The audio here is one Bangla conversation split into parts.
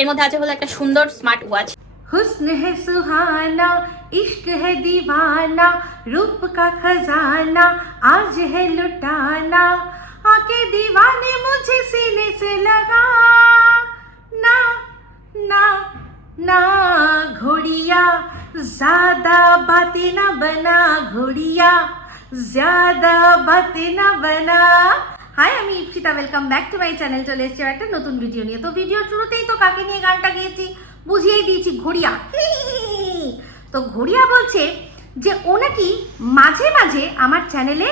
এর মধ্যে আছে হলো একটা সুন্দর স্মার্ট ওয়াচ। हुस्न है सुहाना, इश्क है दीवाना, रूप का खजाना आज है लुटाना, आके दीवाने मुझे सीने से लगा ना ना ना, घोड़िया ज्यादा बातें ना बना, घोड़िया ज्यादा बातें ना बना। হাই, আমি Ipsita, welcome back to my channel. চলে এসেছি একটা নতুন ভিডিও নিয়ে। তো ভিডিওর শুরুতেই তো কাকে নিয়ে গানটা গেয়েছি বুঝিয়েই দিয়েছি, ঘড়িয়া। তো ঘড়িয়া বলছে যে ও নাকি মাঝে মাঝে আমার চ্যানেলে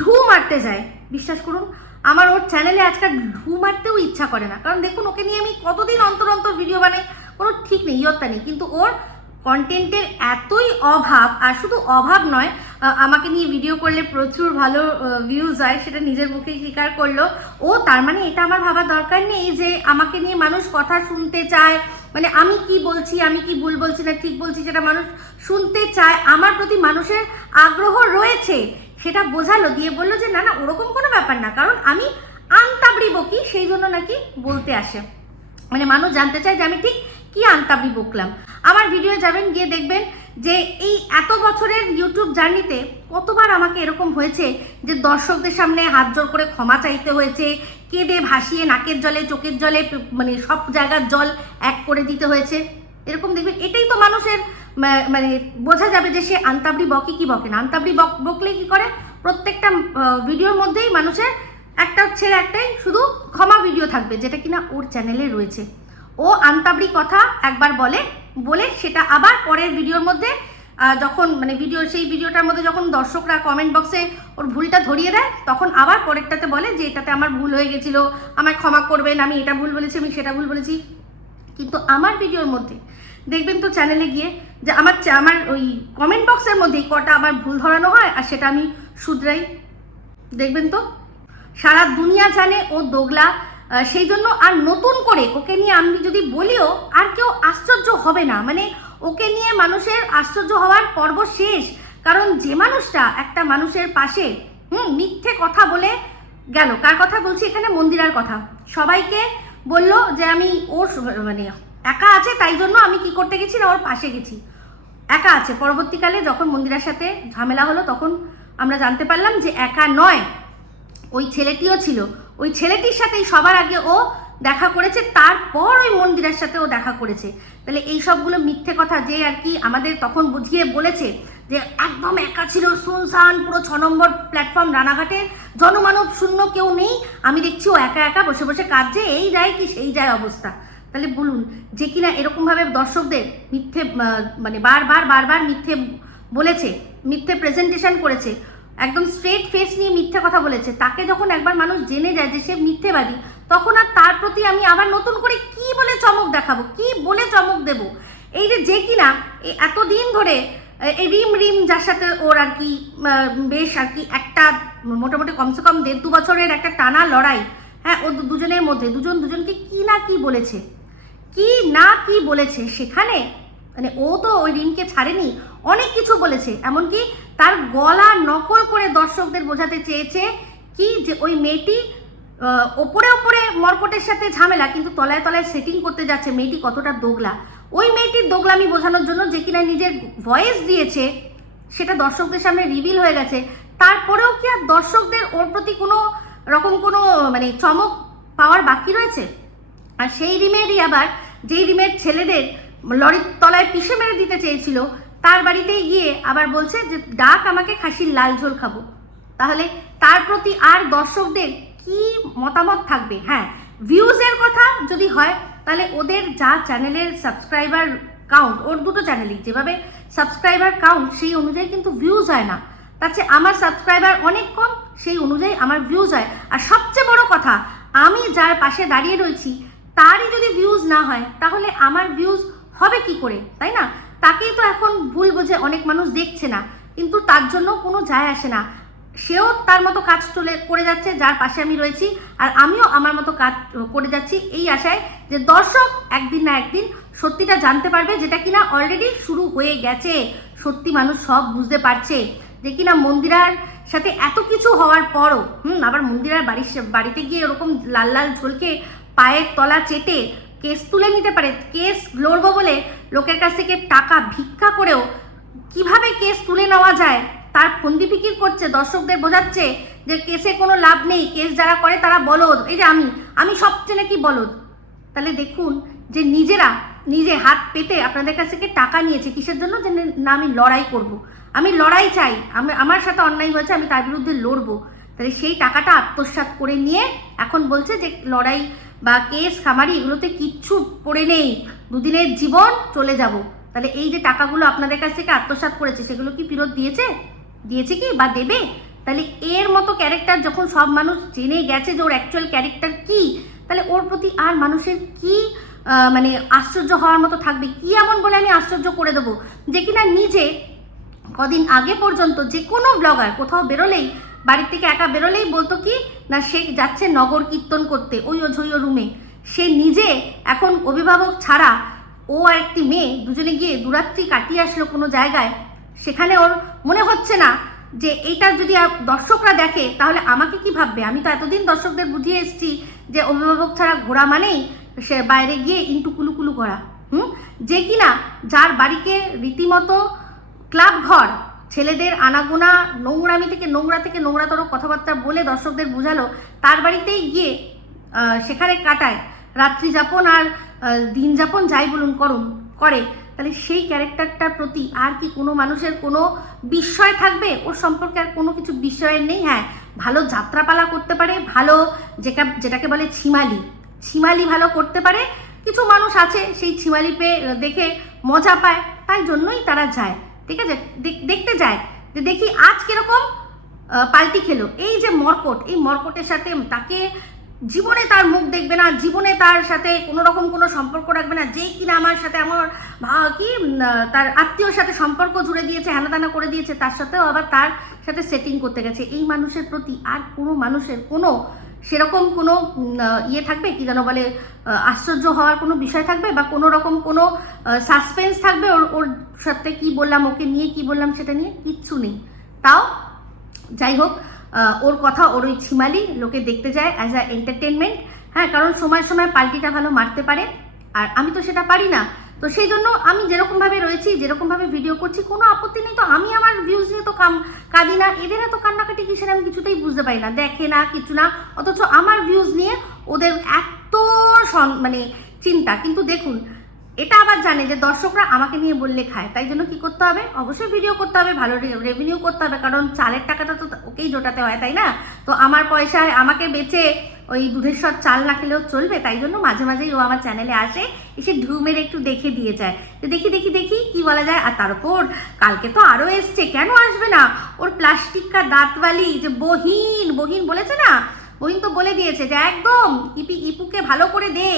ঢু মারতে যায়। বিশ্বাস করুন, আমার ওর চ্যানেলে আজকাল ঢু মারতেও ইচ্ছা করে না। কারণ দেখুন, ওকে নিয়ে আমি কতদিন অন্তর অন্তর ভিডিও বানাই, কোনো ঠিক নেই, ইয়ত্তা নেই। কিন্তু ওর কন্টেন্টের এতই অভাব, আর শুধু অভাব নয়, আমাকে নিয়ে ভিডিও করলে প্রচুর ভালো ভিউজ হয়, সেটা নিজের মুখেই স্বীকার করলো ও। তার মানে এটা আমার ভাবার দরকার নেই যে আমাকে নিয়ে মানুষ কথা শুনতে চায়, মানে আমি কি বলছি, আমি কি ভুল বলছি না ঠিক বলছি সেটা মানুষ শুনতে চায়, আমার প্রতি মানুষের আগ্রহ রয়েছে, সেটা বোঝালো। দিয়ে বললো যে না না, ওরকম কোনো ব্যাপার না, কারণ আমি আনতাবড়ি বকি, সেই জন্য নাকি বলতে আসে। মানে মানুষ জানতে চায় যে আমি ঠিক কি আনতাবড়ি বকলাম। আমার ভিডিও যাবেন, গিয়ে দেখবেন যে এই এত বছরের ইউটিউব জার্নিতে কতবার আমাকে এরকম হয়েছে যে দর্শকদের সামনে হাত জোর করে ক্ষমা চাইতে হয়েছে, কেঁদে ভাসিয়ে নাকের জলে চোখের জলে মানে সব জায়গার জল এক করে দিতে হয়েছে। এরকম দেখবেন, এটাই তো মানুষের মানে বোঝা যাবে যে সে আনতাবড়ি বকে কি বকে না। আনতাবড়ি বকলে কি করে, প্রত্যেকটা ভিডিওর মধ্যেই মানুষের একটা ছেড়ে একটাই শুধু ক্ষমা ভিডিও থাকবে, যেটা কিনা ওর চ্যানেলে রয়েছে। ও আনতাবড়ি কথা একবার বলে সেটা আবার পরের ভিডিওর মধ্যে যখন মানে সেই ভিডিওটার মধ্যে যখন দর্শকরা কমেন্ট বক্সে ওর ভুলটা ধরিয়ে দেয়, তখন আবার পরেরটাতে বলে যে এটাতে আমার ভুল হয়ে গেছিলো, আমায় ক্ষমা করবেন, আমি এটা ভুল বলেছি, আমি সেটা ভুল বলেছি। কিন্তু আমার ভিডিওর মধ্যে দেখবেন তো চ্যানেলে গিয়ে যে আমার ওই কমেন্ট বক্সের মধ্যেই কটা আবার ভুল ধরানো হয়, আর সেটা আমি শুধরাই। দেখবেন তো, সারা দুনিয়া জানে ও দোগলা, সেই জন্য আর নতুন করে ওকে নিয়ে আমি যদি বলিও আর কেউ আশ্চর্য হবে না। মানে ওকে নিয়ে মানুষের আশ্চর্য হওয়ার পর্ব শেষ। কারণ যে মানুষটা একটা মানুষের পাশে মিথ্যে কথা বলে গেল, কার কথা বলছি এখানে, মন্দিরার কথা, সবাইকে বলল যে আমি ওর মানে একা আছে তাই জন্য আমি কি করতে গেছি না ওর পাশে গেছি, একা আছে। পরবর্তীকালে যখন মন্দিরার সাথে ঝামেলা হলো তখন আমরা জানতে পারলাম যে একা নয়, ওই ছেলেটিও ছিল। ওই ছেলেটির সাথেই সবার আগে ও দেখা করেছে, তারপর ওই মন্দিরের সাথে ও দেখা করেছে। তাহলে এই সবগুলো মিথ্যে কথা যে আর কি আমাদের তখন বুঝিয়ে বলেছে যে একদম একা ছিল, শুনশান পুরো 6 নম্বর প্ল্যাটফর্ম রানাঘাটে, জনমানব শূন্য, কেউ নেই, আমি দেখছি ও একা একা বসে বসে কাঁদছে, এই যায় কি সেই যায় অবস্থা। তাহলে বলুন, যে কিনা এরকমভাবে দর্শকদের মিথ্যে মানে বারবার মিথ্যে বলেছে, মিথ্যে প্রেজেন্টেশন করেছে, একদম স্ট্রেট ফেস নিয়ে মিথ্যে কথা বলেছে, তাকে যখন একবার মানুষ জেনে যায় যে সে মিথ্যেবাদী, তখন আর তার প্রতি আমি আবার নতুন করে কি বলে চমক দেখাবো, কি বলে চমক দেব। এই যে কিনা এতদিন ধরে এই রিম যার সাথে ওর আর কি বেশ আর কি একটা মোটামুটি কমসে কম 1.5-2 বছরের একটা টানা লড়াই, হ্যাঁ, ও দুজনের মধ্যে দুজনকে কি না কি বলেছে, সেখানে মানে ও তো ওই রিমকে ছাড়েনি, অনেক কিছু বলেছে। এমনকি তার গলা নকল করে দর্শকদের বোঝাতে চেয়েছে কি যে ওই মেয়েটি ওপরে মর্কটের সাথে ঝামেলা, কিন্তু তলায় তলায় সেটিং করতে যাচ্ছে, মেয়েটি কতটা দোগলা। ওই মেয়েটির দোগলামি বোঝানোর জন্য যে কিনা নিজের ভয়েস দিয়েছে, সেটা দর্শকদের সামনে রিভিল হয়ে গেছে। তারপরেও কি আর দর্শকদের ওর প্রতি কোনো রকম কোনো মানে চমক পাওয়ার বাকি রয়েছে? আর সেই রিমেরই আবার, যেই রিমের ছেলেদের লরির তলায় পিষে মেরে দিতে চেয়েছিল, তার বাড়িতেই গিয়ে আবার বলছে যে ডাক আমাকে খাসির লাল ঝোল খাবো। তাহলে তার প্রতি আর দর্শকদের কি মতামত থাকবে? হ্যাঁ, ভিউজের কথা যদি হয়, তাহলে ওদের যা চ্যানেলের সাবস্ক্রাইবার কাউন্ট, ওর দুটো চ্যানেলই যেভাবে সাবস্ক্রাইবার কাউন্ট, সেই অনুযায়ী কিন্তু ভিউজ হয় না। তার চেয়ে আমার সাবস্ক্রাইবার অনেক কম, সেই অনুযায়ী আমার ভিউজ হয়। আর সবচেয়ে বড় কথা, আমি যার পাশে দাঁড়িয়ে রয়েছি তারই যদি ভিউজ না হয়, তাহলে আমার ভিউজ হবে কি করে, তাই না? তাকেই তো এখন ভুল বুঝে অনেক মানুষ দেখছে না, কিন্তু তার জন্য কোনো যায় আসে না। সেও তার মতো কাজ করে যাচ্ছে যার পাশে আমি রয়েছি, আর আমিও আমার মতো কাজ করে যাচ্ছি এই আশায় যে দর্শক একদিন না একদিন সত্যিটা জানতে পারবে, যেটা কিনা অলরেডি শুরু হয়ে গেছে। সত্যি মানুষ সব বুঝতে পারছে যে কিনা মন্দিরার সাথে এত কিছু হওয়ার পরও আবার মন্দিরার বাড়িতে গিয়ে ওরকম লাল ঝোলকে পায়ের তলা চেটে কেস তুলে নিতে পারে, কেস লড়বো বলে লোকের কাছ থেকে টাকা ভিক্ষা করেও কিভাবে কেস তুলে নেওয়া যায় তার ফন্দি ফিকির করছে, দর্শকদের বোঝাচ্ছে যে কেসে কোনো লাভ নেই, কেস যারা করে তারা বলদ, এই যে আমি সবচেয়ে নাকি বলদ। তাহলে দেখুন যে নিজে হাত পেতে আপনাদের কাছ থেকে টাকা নিয়েছে কিসের জন্য, যে না আমি লড়াই করব, আমি লড়াই চাই, আমার সাথে অন্যায় হয়েছে আমি তার বিরুদ্ধে লড়বো। তাহলে সেই টাকাটা আত্মসাৎ করে নিয়ে এখন বলছে যে লড়াই বা কেস খামারি এগুলোতে কিচ্ছু পড়ে নেই, দুদিনের জীবন চলে যাব। তাহলে এই যে টাকাগুলো আপনাদের কাছ থেকে আত্মসাৎ করেছে সেগুলো কি ফেরত দিয়েছে কি বা দেবে? তাহলে এর মতো ক্যারেক্টার যখন সব মানুষ জেনে গেছে যে ওর অ্যাকচুয়াল ক্যারেক্টার কি, তাহলে ওর প্রতি আর মানুষের কি মানে আশ্চর্য হওয়ার মতো থাকবে? কি এমন বলে আমি আশ্চর্য করে দেবো যে কিনা নিজে কদিন আগে পর্যন্ত যে কোনো ব্লগার কোথাও বেরোলেই, বাড়ির থেকে একা বেরোলেই বলতো কি না সে যাচ্ছে নগর কীর্তন করতে ওই ঝইও রুমে। সে নিজে এখন অভিভাবক ছাড়া ও আর একটি মেয়ে দুজনে গিয়ে দুরাত্রি কাটিয়ে আসলো কোনো জায়গায়, সেখানে ওর মনে হচ্ছে না যে এইটা যদি দর্শকরা দেখে তাহলে আমাকে কি ভাববে? আমি তো এতদিন দর্শকদের বুঝিয়ে এসেছি যে অভিভাবক ছাড়া ঘোরা মানেই সে বাইরে গিয়ে ইন্টু কুলুকুলু করা। যে কিনা যার বাড়িকে রীতিমতো ক্লাব ঘর, ছেলেদের আনাগোনা নোংরামি থেকে নোংরাতর কথাবার্তা বলে দর্শকদের বোঝালো, তার বাড়িতেই গিয়ে সেখানে কাটায় রাত্রি যাপন আর দিন যাপন যাই বলুন করে। তাহলে সেই ক্যারেক্টারটার প্রতি আর কি কোনো মানুষের কোনো বিস্ময় থাকবে? ওর সম্পর্কে আর কোনো কিছু বিস্ময়ের নেই। হ্যাঁ, ভালো যাত্রাপালা করতে পারে, ভালো যেটাকে বলে ছিমালি ভালো করতে পারে। কিছু মানুষ আছে সেই ছিমালি পেয়ে দেখে মজা পায়, তাই জন্যই তারা যায়, ঠিক আছে, দেখতে যায় যে দেখি আজ কিরকম পাল্টি খেলো। এই যে মর্কট, এই মর্কটের সাথে তাকে জীবনে তার মুখ দেখবে না, জীবনে তার সাথে কোনো রকম কোনো সম্পর্ক রাখবে না, যেই কিনা আমার সাথে আমার তার আত্মীয়র সাথে সম্পর্ক জুড়ে দিয়েছে, হেনাদানা করে দিয়েছে, তার সাথেও আবার তার সাথে সেটিং করতে গেছে। এই মানুষের প্রতি আর কোনো মানুষের কোনো সেরকম কোনো ইয়ে থাকবে কি যেন বলে, আশ্চর্য হওয়ার কোনো বিষয় থাকবে বা কোনো রকম কোনো সাসপেন্স থাকবে ওর সাথে কি বললাম, ওকে নিয়ে কি বললাম সেটা নিয়ে কিচ্ছু নেই। তাও যাই হোক, ওর কথা, ওর ওই ছিমালি লোকে দেখতে যায় অ্যাজ আ এন্টারটেনমেন্ট। হ্যাঁ, কারণ সময় সময় পাল্টিটা ভালো মারতে পারে, আর আমি তো সেটা পারি না। তো সেই জন্য আমি যেরকমভাবে রয়েছি, যেরকমভাবে ভিডিও করছি, কোনো আপত্তি নেই। তো আমি আমার ভিউজ নিয়ে তো কাঁদি না, এদের এত কান্নাকাটি কিসের আমি কিছুতেই বুঝতে পারি না। দেখে না কিছু না, অথচ আমার ভিউজ নিয়ে ওদের এত মানে চিন্তা। কিন্তু দেখুন, এটা আবার জানে যে দর্শকরা আমাকে নিয়ে বললে খায়, তাই জন্য কি করতে হবে? অবশ্যই ভিডিও করতে হবে, ভালো রেভিনিউ করতে হবে, কারণ চালের টাকাটা তো ওকেই জোটাতে হয়, তাই না? তো আমার পয়সায় আমাকে বেচে ওই দুধের সব চাল না খেলেও চলবে, তাই জন্য মাঝে মাঝেই ও আমার চ্যানেলে আসে, এসে ঢু মেরে একটু দেখে দিয়ে যায়, তো দেখি কি বলা যায়। আর তার উপর কালকে তো আরও এসছে, কেন আসবে না? ওর প্লাস্টিক কা দাঁতওয়ালি যে বহিন বলেছে না, বহিন তো বলে দিয়েছে যে একদম ইপুকে ভালো করে দে,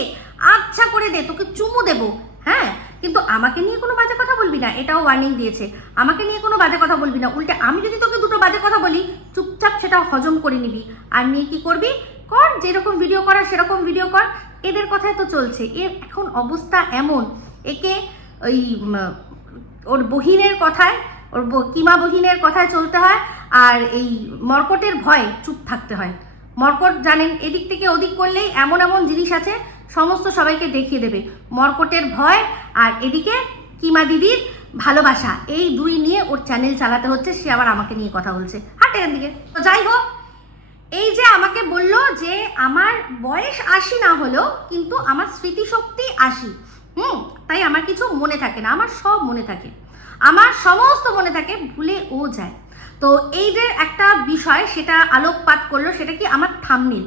আচ্ছা করে দে, তোকে চুমু দেবো। হ্যাঁ, কিন্তু আমাকে নিয়ে কোনো বাজে কথা বলবি না, এটাও ওয়ার্নিং দিয়েছে, আমাকে নিয়ে কোনো বাজে কথা বলবি না। উল্টে আমি যদি তোকে দুটো বাজে কথা বলি, চুপচাপ সেটা হজম করে নিবি, আর নিয়ে কি করবি কর, যেরকম ভিডিও করার সেরকম ভিডিও কর। এদের কথাই তো চলছে। এর এখন অবস্থা এমন, একে ওই ওর বহিনের কথায়, ওর কিমা বহিনের কথায় চলতে হয়, আর এই মর্কটের ভয়ে চুপ থাকতে হয়। মর্কট জানেন এদিক থেকে ওদিক করলেই এমন এমন জিনিস আছে সমস্ত সবাইকে দেখিয়ে দেবে। মর্কটের ভয় আর এদিকে কিমা দিদির ভালোবাসা, এই দুই নিয়ে ওর চ্যানেল চালাতে হচ্ছে। সে আবার আমাকে নিয়ে কথা বলছে, হাট এখান দিকে। তো যাই হোক, এই যে আমাকে বলল যে আমার বয়স ৮০ না হলেও কিন্তু আমার স্মৃতিশক্তি ৮০, তাই আমার কিছু মনে থাকে না, আমার সব মনে থাকে, আমার সমস্ত মনে থাকে, ভুলে ও যায়। তো এই যে একটা বিষয় সেটা আলোকপাত করলো, সেটা কি আমার থাম্বনেল।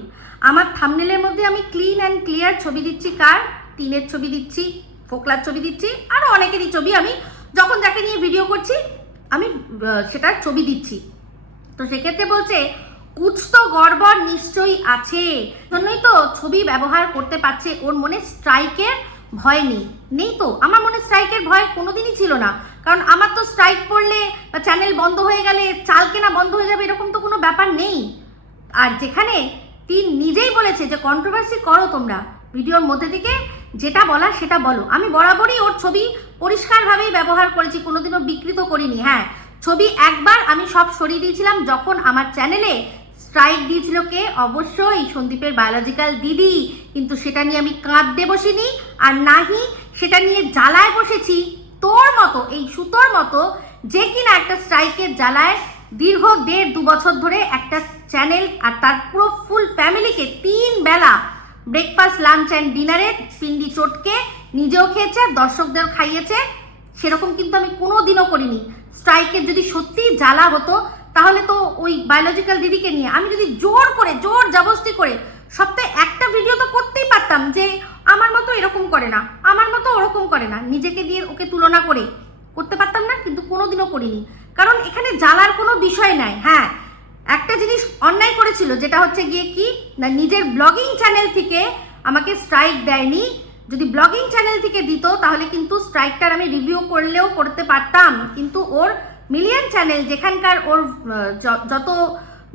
আমার থাম্বনেলের মধ্যে আমি ক্লিন অ্যান্ড ক্লিয়ার ছবি দিচ্ছি, কার? টিনের ছবি দিচ্ছি, ফোকলার ছবি দিচ্ছি, আরও অনেকেরই ছবি। আমি যখন যাকে নিয়ে ভিডিও করছি আমি সেটার ছবি দিচ্ছি। তো সেক্ষেত্রে বলছে কুছ তো গড়বড় নিশ্চয়ই আছে, জন্যই তো ছবি ব্যবহার করতে পারছে। ওর মনে স্ট্রাইকের ভয় নেই তো। আমার মনে স্ট্রাইকের ভয় কোনোদিনই ছিল না, কারণ আমার তো স্ট্রাইক পড়লে বা চ্যানেল বন্ধ হয়ে গেলে চাল কেনা বন্ধ হয়ে যাবে, এরকম তো কোনো ব্যাপার নেই। আর যেখানে তিন নিজেই বলেছে যে কন্ট্রোভার্সি করো তোমরা, ভিডিওর মধ্যে থেকে যেটা বলা সেটা বলো। আমি বরাবরই ওর ছবি পরিষ্কারভাবেই ব্যবহার করেছি, কোনোদিনও বিকৃত করিনি। হ্যাঁ, ছবি একবার আমি সব সরিয়ে দিয়েছিলাম যখন আমার চ্যানেলে স্ট্রাইক দিয়েছিল কে? অবশ্যই সন্দীপের বায়োলজিক্যাল দিদি। কিন্তু সেটা নিয়ে আমি কাঁদতে বসিনি, আর নাহি সেটা নিয়ে জ্বালায় বসেছি তোর মতো, এই সুতোর মতো, যে কিনা একটা স্ট্রাইকের জ্বালায় দীর্ঘ 1.5-2 বছর ধরে একটা চ্যানেল আর তার পুরো ফুল ফ্যামিলিকে 3 বেলা ব্রেকফাস্ট, লাঞ্চ অ্যান্ড ডিনারে পিন্ডি চটকে নিজেও খেয়েছে, দর্শকদের খাইয়েছে। সেরকম কিন্তু আমি কোনো দিনও করিনি। স্ট্রাইকের যদি সত্যিই জ্বালা হতো তাহলে তো ওই বায়োলজিক্যাল দিদিকে নিয়ে আমি যদি জোর জবরদস্তি করে সপ্তাহে একটা ভিডিও তো করতেই পারতাম, যে আমার মতো এরকম করে না, আমার মতো ওরকম করে না, নিজেকে দিয়ে ওকে তুলনা করে করতে পারতাম না? কিন্তু কোনোদিনও করিনি, কারণ এখানে জ্বালার কোনো বিষয় নাই। হ্যাঁ, একটা জিনিস অন্যায় করেছিল, যেটা হচ্ছে গিয়ে কি না, নিজের ব্লগিং চ্যানেল থেকে আমাকে স্ট্রাইক দেয়নি। যদি ব্লগিং চ্যানেল থেকে দিত তাহলে কিন্তু স্ট্রাইকটার আমি রিভিউ করলেও করতে পারতাম, কিন্তু ওর মিলিয়ন চ্যানেল, যেখানকার ওর যত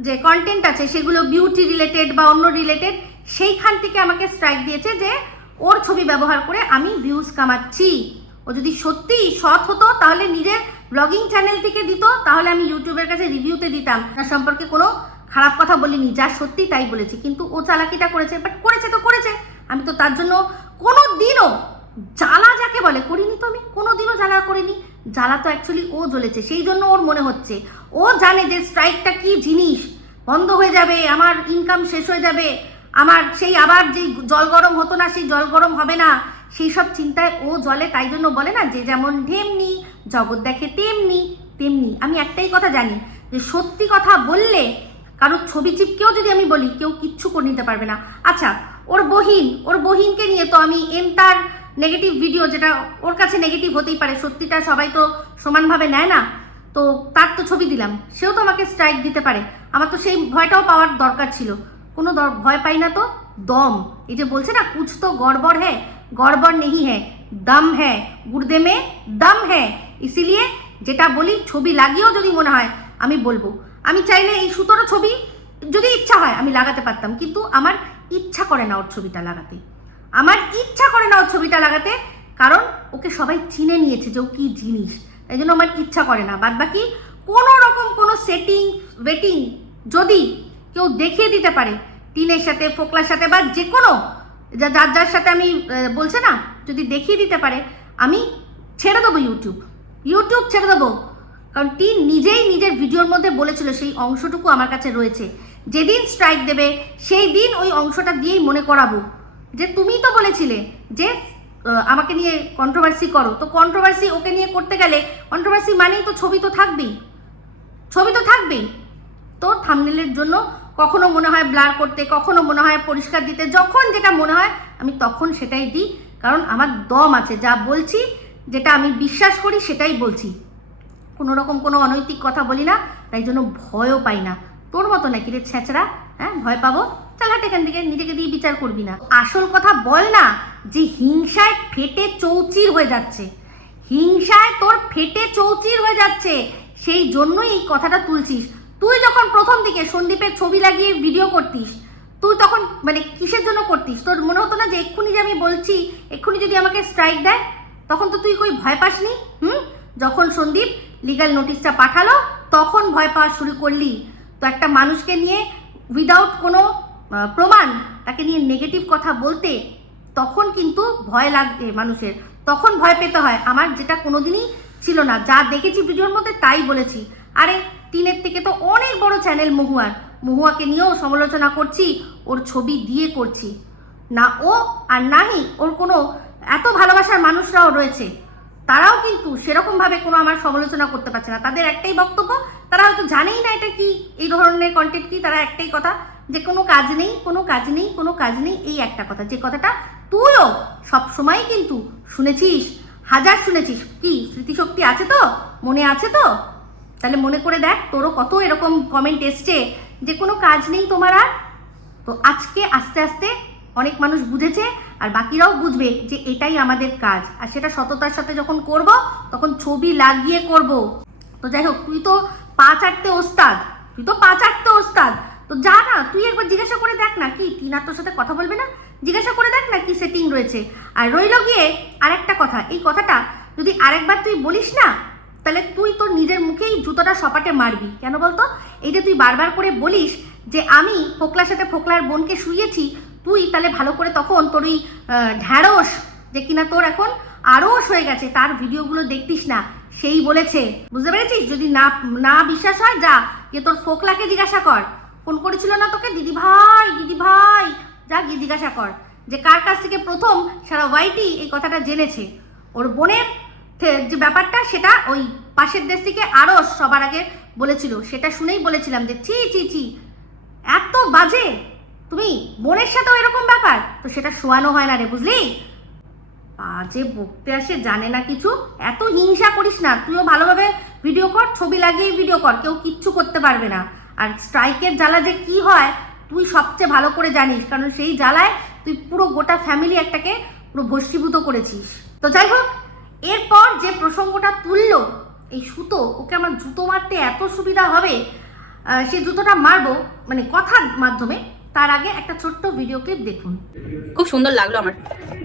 যে কন্টেন্ট আছে সেগুলো বিউটি রিলেটেড বা অন্য রিলেটেড, সেইখান থেকে আমাকে স্ট্রাইক দিয়েছে যে ওর ছবি ব্যবহার করে আমি ভিউজ কামাচ্ছি। ও যদি সত্যিই সৎ হতো তাহলে নিজের ব্লগিং চ্যানেল থেকে দিত, তাহলে আমি ইউটিউবের কাছে রিভিউতে দিতাম। তার সম্পর্কে কোনো খারাপ কথা বলিনি, যা সত্যি তাই বলেছি। কিন্তু ও চালাকিটা করেছে, বাট করেছে তো করেছে, আমি তো তার জন্য কোনো দিনও জ্বালা যাকে বলে করিনি। তো আমি কোনো দিনও জ্বালা করিনি। জ্বালা তো অ্যাকচুয়ালি ও জ্বলেছে, সেই জন্য ওর মনে হচ্ছে, ও জানে যে স্ট্রাইকটা কি জিনিস, বন্ধ হয়ে যাবে, আমার ইনকাম শেষ হয়ে যাবে, আমার সেই আবার যেই জল গরম হতো না সেই জল গরম হবে না, সেই সব চিন্তায় ও জ্বলে। তাই জন্য বলে না, যে যেমন ঢেমনি জগৎ দেখে তেমনি তেমনি। আমি একটাই কথা জানি, যে সত্যি কথা বললে কারোর ছবি চিপকেও যদি আমি বলি, কেউ কিচ্ছু করে নিতে পারবে না। আচ্ছা, ওর বহিনকে নিয়ে তো আমি এন্টার নেগেটিভ ভিডিও, যেটা ওর কাছে নেগেটিভ হতেই পারে, সত্যিটা সবাই তো সমানভাবে নেয় না, তো তার তো ছবি দিলাম, সেও তো আমাকে স্ট্রাইক দিতে পারে। আমার তো সেই ভয়টাও পাওয়ার দরকার ছিল, কোনো ভয় পাই না তো। দম, এই যে বলছে না, কুছ তো গড়বড় হ্যাঁ, গড়বড় নেই হ্যাঁ, দম হ্যাঁ, গুর্দে মে দম হ্যাঁ। ইসিলিয়ে যেটা বলি, ছবি লাগিয়েও যদি মনে হয় আমি বলবো। আমি চাইলে এই সুতোর ছবি যদি ইচ্ছা হয় আমি লাগাতে পারতাম, কিন্তু আমার ইচ্ছা করে না ওর ছবিটা লাগাতে, আমার ইচ্ছা করে না ওর ছবিটা লাগাতে, কারণ ওকে সবাই চিনে নিয়েছে যে ও কী জিনিস, তাই জন্য আমার ইচ্ছা করে না। বাদ বাকি কোনো রকম কোনো সেটিং ওয়েটিং যদি কেউ দেখিয়ে দিতে পারে, টিনের সাথে, ফোকলার সাথে, বা যে কোনো যার সাথে আমি বলছে না, যদি দেখিয়ে দিতে পারে, আমি ছেড়ে দেবো ইউটিউব ছেড়ে দেবো। কারণ টিন নিজেই নিজের ভিডিওর মধ্যে বলেছিল, সেই অংশটুকু আমার কাছে রয়েছে, যেদিন স্ট্রাইক দেবে সেই দিন ওই অংশটা দিয়েই মনে করাবো যে তুমিই তো বলেছিলে যে আমাকে নিয়ে কন্ট্রোভার্সি করো, তো কন্ট্রোভার্সি ওকে নিয়ে করতে গেলে কন্ট্রোভার্সি মানেই তো ছবি তো থাকবেই, তো থাম্বনেলের জন্য কখনো মনে হয় ব্লার করতে, কখনো মনে হয় পরিষ্কার দিতে, যখন যেটা মনে হয় আমি তখন সেটাই দিই, কারণ আমার দম আছে, যা বলছি যেটা আমি বিশ্বাস করি সেটাই বলছি, কোনো রকম কোনো অনৈতিক কথা বলি না, তাই জন্য ভয়ও পাই না। তোর মতো নাকি রে ছেঁচড়া, হ্যাঁ ভয় পাবো? চাল হাট এখান থেকে, নিজেকে দিয়ে বিচার করবি না। আসল কথা বল না, যে হিংসায় ফেটে চৌচির হয়ে যাচ্ছে, হিংসায় তোর ফেটে চৌচির হয়ে যাচ্ছে, সেই জন্যই এই কথাটা তুলছিস। তুই যখন প্রথম দিকে সন্দীপের ছবি লাগিয়ে ভিডিও করতিস, তুই তখন মানে কিসের জন্য করতিস? তোর মনে হতো না যে এক্ষুনি যে আমি বলছি, এক্ষুনি যদি আমাকে স্ট্রাইক দেয়, তখন তো তুই কই ভয় পাসনি? যখন সন্দীপ লিগ্যাল নোটিশটা পাঠালো তখন ভয় পাওয়া শুরু করলি। তো একটা মানুষকে নিয়ে উইদাউট কোনো প্রমাণ তাকে নিয়ে নেগেটিভ কথা বলতে তখন কিন্তু ভয় লাগবে মানুষের, তখন ভয় পেতে হয়। আমার যেটা কোনোদিনই ছিল না, যা দেখেছি ভিডিওর মধ্যে তাই বলেছি। আরে টিনের থেকে তো অনেক বড় চ্যানেল মহুয়াকে নিয়েও সমালোচনা করছি, ওর ছবি দিয়ে করছি না ও, আর নাহি ওর কোনো এত ভালোবাসার মানুষরাও রয়েছে, তারাও কিন্তু সেরকমভাবে কোনো আমার সমালোচনা করতে পারছে না। তাদের একটাই বক্তব্য, তারা হয়তো জানেই না এটা কি, এই ধরনের কন্টেন্ট কি, তারা একটাই কথা, যে কোনো কাজ নেই, কোনো কাজ নেই, কোনো কাজ নেই, এই একটা কথা, যে কথাটা তুইও সবসময় কিন্তু শুনেছিস, হাজার শুনেছিস। কি স্মৃতিশক্তি আছে তো, মনে আছে তো? তাহলে মনে করে দেখ, তোরও কত এরকম কমেন্ট এসছে যে কোনো কাজ নেই তোমার আর। তো আজকে আস্তে আস্তে অনেক মানুষ বুঝেছে, আর বাকিরাও বুঝবে যে এটাই আমাদের কাজ, আর সেটা সততার সাথে যখন করব তখন ছবি লাগিয়ে করব। তো যাই হোক, তুই তো পা চাটতে ওস্তাদ, তো যা না, তুই একবার জিজ্ঞাসা করে দেখ না, কি টিনা তোর সাথে কথা বলবে না? জিজ্ঞাসা করে দেখ না কি সেটিং রয়েছে। আর রইল গিয়ে আরেকটা কথা, এই কথাটা যদি আরেকবার তুই বলিস না, তাহলে তুই তোর নিজের মুখেই জুতোটা সপাটে মারবি। কেন বলতো? এই যে তুই বারবার করে বলিস যে আমি ফোকলার সাথে ফোকলার বোনকে শুইয়েছি, তুই তাহলে ভালো করে তখন তোর ওই ঢ্যাঁড়স যে কিনা তোর এখন আড়স হয়ে গেছে তার ভিডিওগুলো দেখতিস না, সেই বলেছে। বুঝতে পেরেছিস? যদি না না বিশ্বাস হয় যা যে তোর ফোকলাকে জিজ্ঞাসা কর, ফোন করেছিল না তোকে দিদি ভাই, যা গিয়ে জিজ্ঞাসা কর যে কার কাছ থেকে প্রথম সারা ওয়াইটি এই কথাটা জেনেছে। ওর বোনের যে ব্যাপারটা সেটা ওই পাশের দেশ থেকে আড়স সবার আগে বলেছিল, সেটা শুনেই বলেছিলাম যে ছি এত বাজে, তুমি বোনের সাথেও এরকম ব্যাপার, তো সেটা শোয়ানো হয় না রে, বুঝলি? বাজে বকতে আসে, জানে না কিছু। এত হিংসা করিস না, তুইও ভালোভাবে ভিডিও কর, ছবি লাগিয়ে ভিডিও কর, কেউ কিচ্ছু করতে পারবে না। আর স্ট্রাইকের জ্বালা যে কি হয় তুই সবচেয়ে ভালো করে জানিস, কারণ সেই জ্বালায় তুই পুরো গোটা ফ্যামিলি একটাকে পুরো ভস্মীভূত করেছিস। তো যাই হোক, এরপর যে প্রসঙ্গটা তুললো এই সুতো, ওকে আমার জুতো মারতে এত সুবিধা হবে, সেই জুতোটা মারবো মানে কথার মাধ্যমে। তার আগে একটা ছোট্ট ভিডিও ক্লিপ দেখুন। খুব সুন্দর লাগলো আমার,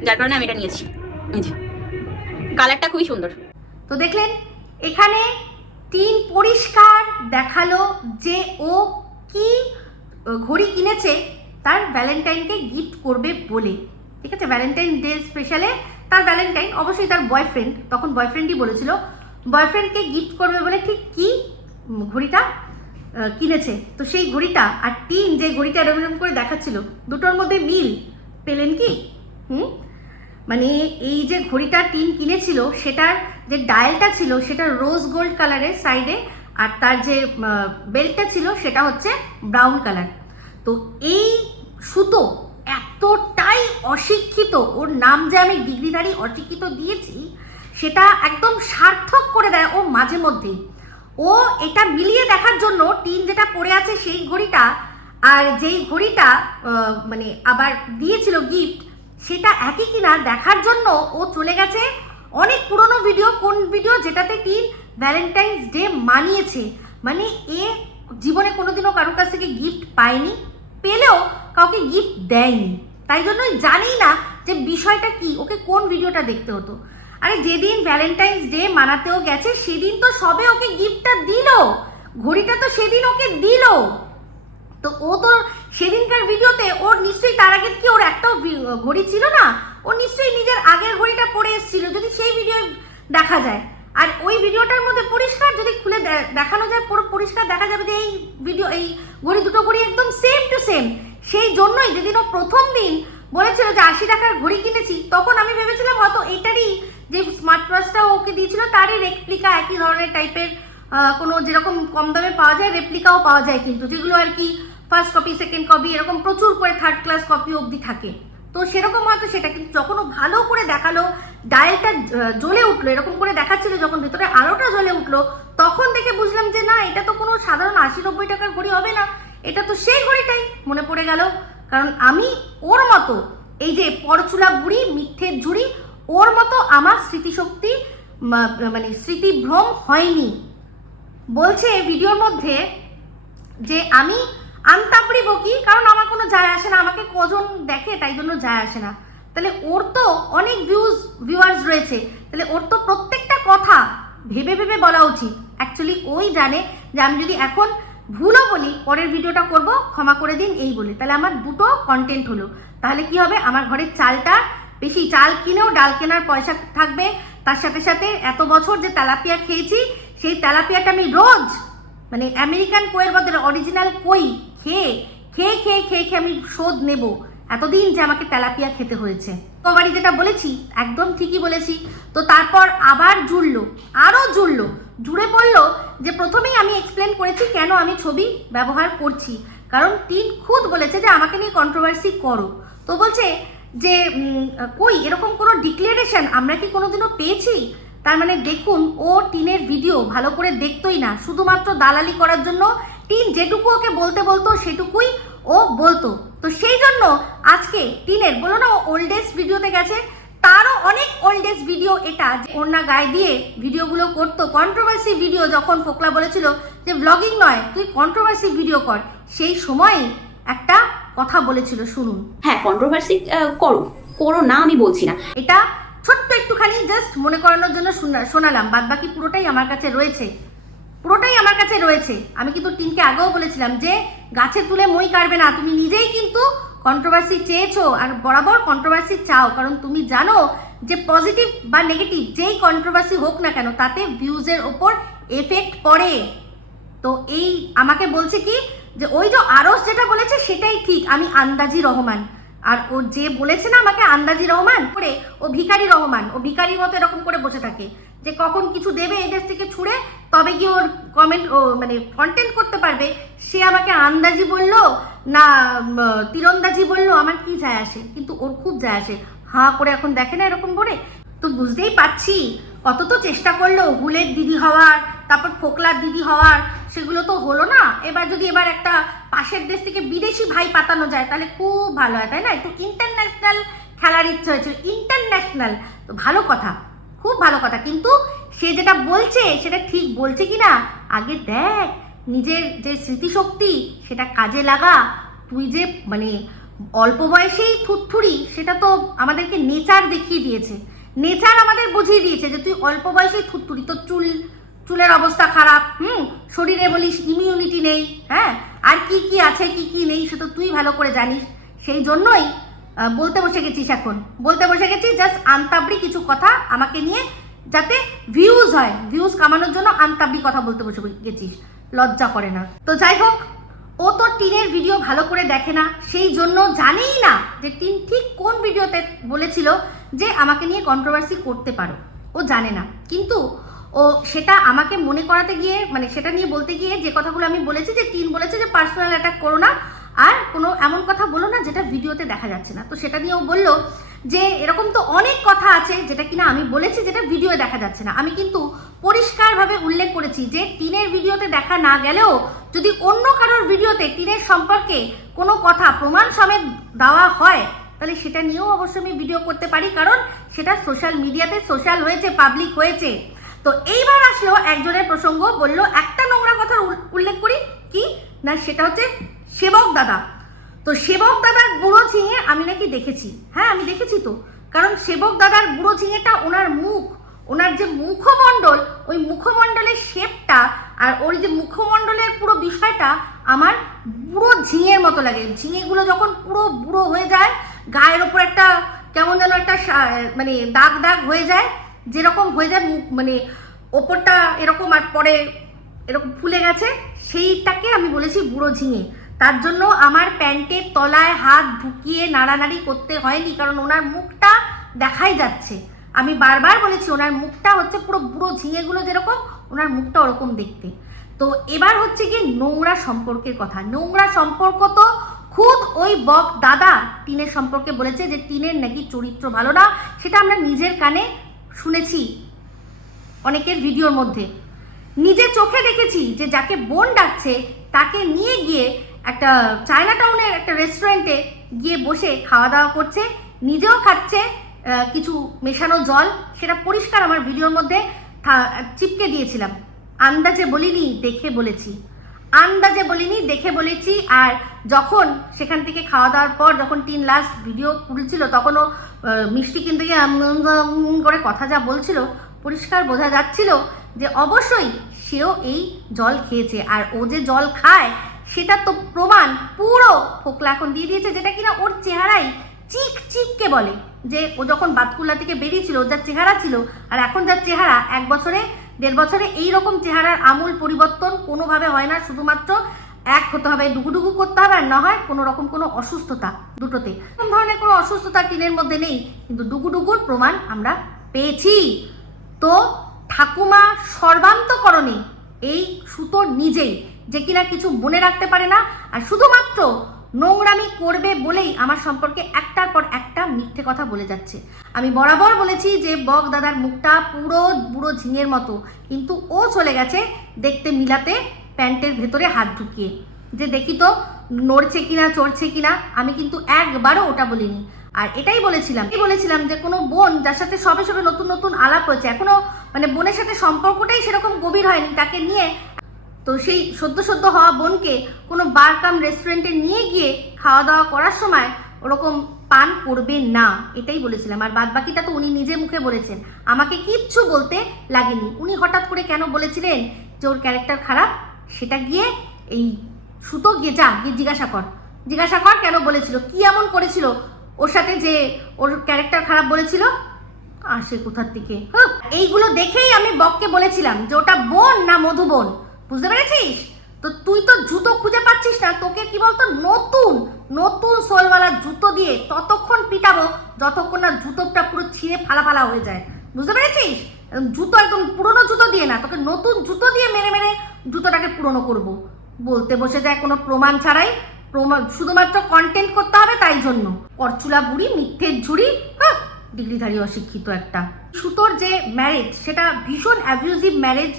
যার কারণে আমি এটা নিয়েছি। কালারটা খুবই সুন্দর। তো দেখলেন এখানে টিন পরিষ্কার দেখালো যে ও কি ঘড়ি কিনেছে তার ভ্যালেন্টাইনকে গিফট করবে বলে। ঠিক আছে, ভ্যালেন্টাইন ডে স্পেশালে তার ভ্যালেন্টাইন অবশ্যই তার বয়ফ্রেন্ড, তখন বয়ফ্রেন্ডই বলেছিল বয়ফ্রেন্ডকে গিফট করবে বলে ঠিক কি ঘড়িটা কিনেছে। তো সেই ঘড়িটা আর টিন যে ঘড়িটা এরকম করে দেখাচ্ছিল, দুটোর মধ্যে মিল পেলেন কি? মানে এই যে ঘড়িটা টিন কিনেছিল সেটার যে ডায়ালটা ছিল সেটা রোজ গোল্ড কালারের সাইডে, আর তার যে বেল্টটা ছিল সেটা হচ্ছে ব্রাউন কালার। তো এই সুতো এতটাই অশিক্ষিত, ওর নাম যে আমি ডিগ্রিধারী অশিক্ষিত দিয়েছি সেটা একদম সার্থক করে দেয় ও মাঝে মধ্যে। ও এটা মিলিয়ে দেখার জন্য টিন যেটা পরে আছে সেই ঘড়িটা আর যেই ঘড়িটা মানে আবার দিয়েছিল গিফট সেটা একই কিনা দেখার জন্য ও চলে গেছে অনেক পুরনো ভিডিও, কোন ভিডিও যেটাতে টিন ভ্যালেন্টাইন্স ডে মানিয়েছে। মানে এ জীবনে কোনোদিনও কারোর কাছ থেকে গিফট পায়নি, পেলেও কাউকে গিফট দেয়নি, তাই জন্যই জানি না যে বিষয়টা কি, ওকে কোন ভিডিওটা দেখতে হতো। আরে যেদিন ভ্যালেন্টাইন্স ডে মানাতেও গেছে সেদিন তো সবে ওকে গিফটটা দিল, ঘড়িটা তো সেদিন ওকে দিল। তো ও তো সেদিনকার ভিডিওতে ওর নিশ্চয়ই তার আগে কি ওর একটাও ঘড়ি ছিল না, ও নিশ্চয়ই নিজের আগের ঘড়িটা পরে এসেছিল যদি সেই ভিডিও দেখা যায়। আর ওই ভিডিওটার মধ্যে পরিষ্কার যদি খুলে দেখানো যায়, পুরো পরিষ্কার দেখা যাবে যে এই ভিডিও এই ঘড়ি দুটো ঘড়ি একদম সেম টু সেম। সেই জন্যই যেদিন ও প্রথম দিন বলেছিল যে 80 টাকার ঘড়ি কিনেছি, তখন আমি ভেবেছিলাম হয়তো এটারই যে স্মার্ট ওয়াচটা ওকে দিয়েছিল তারই রেপ্লিকা, একই ধরনের টাইপের কোনো যেরকম কম দামে পাওয়া যায় রেপ্লিকাও পাওয়া যায়, কিন্তু যেগুলো আর কি ফার্স্ট কপি সেকেন্ড কপি এরকম প্রচুর করে থার্ড ক্লাস কপি অবধি থাকে, তো সেরকম হয়তো সেটা। কিন্তু যখন ও ভালো করে দেখালো, ডায়ালটা জ্বলে উঠলো, এরকম করে দেখাচ্ছিল যখন ভেতরে আলোটা জ্বলে উঠলো, তখন দেখে বুঝলাম যে না, এটা তো কোনো সাধারণ 80-90 টাকার ঘড়ি হবে না, এটা তো সেই ঘড়িটাই মনে পড়ে গেল। কারণ আমি ওর মতো এই যে পরচুলা বুড়ি মিথ্যের ঝুড়ি, ওর মতো আমার স্মৃতিশক্তি মানে স্মৃতিভ্রম হয়নি। বলছে ভিডিওর মধ্যে যে আমি আনতাপড়ি বকি কারণ আমার কোনো যায় আসে না, আমাকে কজন দেখে তাই জন্য যায় আসে না। তাহলে ওর তো অনেক ভিউয়ার্স রয়েছে, তাহলে ওর তো প্রত্যেকটা কথা ভেবে ভেবে বলা উচিত। অ্যাকচুয়ালি ওই জানে যে আমি যদি এখন ভুলও বলি পরের ভিডিওটা করব, ক্ষমা করে দিন এই বলে, তাহলে আমার দুটো কন্টেন্ট হলো। তাহলে কি হবে, আমার ঘরের চালটা বেশি, চাল কিনেও ডাল কেনার পয়সা থাকবে, তার সাথে সাথে এত বছর যে তেলাপিয়া খেয়েছি সেই তেলাপিয়াটা আমি রোজ মানে আমেরিকান কোয়ের বদলে অরিজিনাল কই খেয়ে খেয়ে খেয়ে খেয়ে খেয়ে আমি শোধ নেব এতদিন যে আমাকে তেলাপিয়া খেতে হয়েছে। তো বাড়ি যেটা বলেছি একদম ঠিকই বলেছি। তো তারপর আবার আরও জুড়ে পড়লো যে প্রথমেই আমি এক্সপ্লেন করেছি কেন আমি ছবি ব্যবহার করছি, কারণ টিন খুদ বলেছে যে আমাকে নিয়ে কন্ট্রোভার্সি করো। তো বলছে যে কই এরকম কোনো ডিক্লারেশন আমরা কি কোনোদিনও পেয়েছি? তার মানে দেখুন, ও টিনের ভিডিও ভালো করে দেখতোই না, শুধুমাত্র দালালি করার জন্য টিন যেটুকু ওকে বলতো সেটুকুই ও বলতো। তো সেই জন্য আজকে টিনের বলো না ও ওল্ডেস্ট ভিডিওতে গেছে, তারও অনেক ওল্ডেস্ট ভিডিও এটা, যে ওড়না গায়ে দিয়ে ভিডিওগুলো করতো, কন্ট্রোভার্সি ভিডিও। যখন ফোকলা বলেছিল যে ব্লগিং নয় তুই কন্ট্রোভার্সি ভিডিও কর, সেই সময় একটা কথা বলেছিল, শুনুন। হ্যাঁ, কন্ট্রোভার্সি করো না আমি বলছি না, এটা ছোট্ট একটুখানি জাস্ট মনে করানোর জন্য শোনালাম, বাদ বাকি পুরোটাই আমার কাছে কাছে রয়েছে। আমি কিন্তু টিনকে আগেও বলেছিলাম যে গাছে তুলে মই কাটবে না, তুমি নিজেই কিন্তু কন্ট্রোভার্সি চেয়েছো আর বরাবর কন্ট্রোভার্সি চাও, কারণ তুমি জানো যে পজিটিভ বা নেগেটিভ যেই কন্ট্রোভার্সি হোক না কেন তাতে ভিউজের ওপর এফেক্ট পড়ে। তো এই আমাকে বলছে কি যে ওই যে আরস যেটা বলেছে সেটাই ঠিক, আমি আন্দাজি রহমান। আর ও যে বলেছে না আমাকে আন্দাজি রহমান করে, ও ভিখারি রহমান, ও ভিখারির মতো এরকম করে বসে থাকে যে কখন কিছু দেবে এই দেশ থেকে ছুঁড়ে তবে কি ওর কমেন্ট ও মানে কন্টেন্ট করতে পারবে। সে আমাকে আন্দাজি বললো না তীরন্দাজি বললো, আমার কি যায় আসে, কিন্তু ওর খুব যায় আসে। হাঁ করে এখন দেখে না এরকম করে। তো বুঝতেই পারছি কত তো চেষ্টা করলো হুলের দিদি হওয়ার, তারপর ফোকলার দিদি হওয়ার, সেগুলো তো হলো না। এবার যদি এবার একটা পাশের দেশ থেকে বিদেশি ভাই পাতানো যায় তাহলে খুব ভালো হয়, তাই না? একটু ইন্টারন্যাশনাল খেলার ইচ্ছা হয়েছে, ইন্টারন্যাশনাল। তো ভালো কথা, খুব ভালো কথা, কিন্তু সে যেটা বলছে সেটা ঠিক বলছে কি না আগে দেখ, নিজের যে স্মৃতিশক্তি সেটা কাজে লাগা। তুই যে মানে অল্প বয়সেই থুরথুরি, সেটা তো আমাদেরকে নেচার দেখিয়ে দিয়েছে, নেচার আমাদের বুঝিয়ে দিয়েছে যে তুই অল্প বয়সেই থুরথুরি, তোর চুলের অবস্থা খারাপ, শরীরে বলিস ইমিউনিটি নেই, হ্যাঁ, আর কি কি আছে কি কি নেই সে তো তুই ভালো করে জানিস। সেই জন্যই বলতে বসে গেছিস, এখন বলতে বসে গেছিস জাস্ট আনতাবড়ি কিছু কথা আমাকে নিয়ে, যাতে ভিউজ হয়, ভিউজ কামানোর জন্য আনতাবড়ি কথা বলতে বসে গেছিস, লজ্জা করে না। তো যাই হোক, ও তো টিনের ভিডিও ভালো করে দেখে না, সেই জন্য জানেই না যে টিন ঠিক কোন ভিডিওতে বলেছিল যে আমাকে নিয়ে কন্ট্রোভার্সি করতে পারো, ও জানে না। কিন্তু ও সেটা আমাকে মনে করাতে গিয়ে, মানে সেটা নিয়ে বলতে গিয়ে যে কথাগুলো আমি বলেছি যে টিন বলেছে যে পার্সোনাল অ্যাটাক করো না আর কোনো এমন কথা বলো না যেটা ভিডিওতে দেখা যাচ্ছে না। তো সেটা নিয়ে ও বললো যে এরকম তো অনেক কথা আছে যেটা কিনা আমি বলেছি যেটা ভিডিওতে দেখা যাচ্ছে না। আমি কিন্তু পরিষ্কারভাবে উল্লেখ করেছি যে টিনের ভিডিওতে দেখা না গেলেও যদি অন্য কারোর ভিডিওতে টিনের সম্পর্কে কোনো কথা প্রমাণ সমেত দেওয়া হয় তাহলে সেটা নিয়েও অবশ্যই আমি ভিডিও করতে পারি, কারণ সেটা সোশ্যাল মিডিয়াতে সোশ্যাল হয়েছে, পাবলিক হয়েছে। তো এইবার আসলো একজনের প্রসঙ্গ, বললো একটা নোংরা কথা উল্লেখ করি, কি না সেটা হচ্ছে সেবক দাদা। তো সেবক দাদার বুড়ো ঝিঙে আমি নাকি দেখেছি, হ্যাঁ আমি দেখেছি তো, কারণ সেবক দাদার বুড়ো ঝিঙেটা ওনার মুখ, ওনার যে মুখমণ্ডল, ওই মুখমণ্ডলের শেপটা আর ওই যে মুখমণ্ডলের পুরো বিষয়টা আমার বুড়ো ঝিঙের মতো লাগে। ঝিঙেগুলো যখন পুরো বুড়ো হয়ে যায়, গায়ের ওপর একটা কেমন যেন একটা মানে দাগ দাগ হয়ে যায়, যেরকম হয়ে যায় মুখ, মানে ওপরটা এরকম আর পরে এরকম ফুলে গেছে, সেইটাকে আমি বলেছি বুড়ো ঝিঙে। তার জন্য আমার প্যান্টের তলায় হাত ঢুকিয়ে নাড়ানাড়ি করতে হয়নি, কারণ ওনার মুখটা দেখাই যাচ্ছে। আমি বারবার বলেছি ওনার মুখটা হচ্ছে পুরো বুড়ো ঝিঙেগুলো যেরকম, ওনার মুখটা ওরকম দেখতে। তো এবার হচ্ছে গিয়ে নোংরা সম্পর্কের কথা। নোংরা সম্পর্ক তো খুদ ওই বক দাদা টিনের সম্পর্কে বলেছে যে টিনের নাকি চরিত্র ভালো না, সেটা আমরা নিজের কানে শুনেছি অনেকের ভিডিওর মধ্যে, নিজের চোখে দেখেছি যে যাকে বোন ডাকছে তাকে নিয়ে গিয়ে একটা চায়না টাউনের একটা রেস্টুরেন্টে গিয়ে বসে খাওয়া দাওয়া করছে, নিজেও খাচ্ছে কিছু মেশানো জল, সেটা পরিষ্কার আমার ভিডিওর মধ্যে চিপকে দিয়েছিলাম। আন্দাজে বলিনি, দেখে বলেছি, আন্দাজে বলিনি, দেখে বলেছি। আর যখন সেখান থেকে খাওয়া দাওয়ার পর যখন টিন লাস্ট ভিডিও খুলছিল তখনও মিষ্টি কিনতে গিয়ে করে কথা যা বলছিল পরিষ্কার বোঝা যাচ্ছিল যে অবশ্যই সেও এই জল খেয়েছে। আর ও যে জল খায় সেটা তো প্রমাণ পুরো ফোকলা এখন দিয়ে দিয়েছে, যেটা কিনা ওর চেহারাই চিক চিককে বলে। যে ও যখন বাতকুল্লা থেকে বেরিয়েছিল ওর যা চেহারা ছিল আর এখন যার চেহারা, 1 বছরে 1.5 বছরে এইরকম চেহারার আমূল পরিবর্তন কোনোভাবে হয় না। শুধুমাত্র এক হতে হবে, ডুগুডুগু করতে হবে, আর না হয় কোনো রকম কোনো অসুস্থতা, দুটোতে কোন ধরনের কোনো অসুস্থতা টিনের মধ্যে নেই, কিন্তু ডুগুডুগুর প্রমাণ আমরা পেয়েছি। তো ঠাকুমা সর্বান্তকরণে এই সুতোর নিজেই, যে কিনা কিছু মনে রাখতে পারে না আর শুধুমাত্র নোংরামি করবে বলেই আমার সম্পর্কে একটার পর একটা মিথ্যে কথা বলে যাচ্ছে। আমি বরাবর বলেছি যে বক দাদার মুখটা পুরো বুড়ো ঝিঙের মতো, কিন্তু ও চলে গেছে দেখতে মিলাতে প্যান্টের ভেতরে হাত ঢুকিয়ে, যে দেখি তো নড়ছে কিনা চড়ছে কিনা। আমি কিন্তু একবারও ওটা বলিনি। আর এটাই বলেছিলাম যে কোনো বোন যার সাথে সবে সবে নতুন নতুন আলাপ হয়েছে, এখনো মানে বোনের সাথে সম্পর্কটাই সেরকম গভীর হয়নি, তাকে নিয়ে তো সেই সদ্য হওয়া বোনকে কোনো বার কাম রেস্টুরেন্টে নিয়ে গিয়ে খাওয়া দাওয়া করার সময় ওরকম পান করবে না, এটাই বলেছিলাম। আর বাদ বাকিটা তো উনি নিজে মুখে বলেছেন, আমাকে কিচ্ছু বলতে লাগেনি। উনি হঠাৎ করে কেন বলেছিলেন যে ওর ক্যারেক্টার খারাপ, সেটা গিয়ে এই সুতো গিয়ে গিয়ে জিজ্ঞাসা কর কেন বলেছিল, কি এমন করেছিল ওর সাথে যে ওর ক্যারেক্টার খারাপ বলেছিল। আসে কোথার থেকে। এইগুলো দেখেই আমি বককে বলেছিলাম যে ওটা বোন না মধুবন, বুঝতে পেরেছিস? তো তুই তো জুতো খুঁজে পাচ্ছিস না, তোকে কি বলতো নতুন নতুন সোলওয়ালা জুতো দিয়ে ততক্ষণ পিটাবো যতক্ষণ না জুতোটা পুরো ছিঁড়ে ফালা হয়ে যায়, বুঝতে পেরেছিস? জুতো একদম পুরনো জুতো দিয়ে না, তোকে নতুন জুতো দিয়ে মেরে মেরে জুতোটাকে পুরনো করব। বলতে বসে যায় কোনো প্রমাণ ছাড়াই, শুধুমাত্র কন্টেন্ট করতে হবে তাই জন্য। করচুলা বুড়ি, মিথ্যের ঝুড়ি, হ্যাঁ, ডিগ্রিধারী অশিক্ষিত একটা। সুতোর যে ম্যারেজ সেটা ভীষণ অ্যাবিউজিভ ম্যারেজ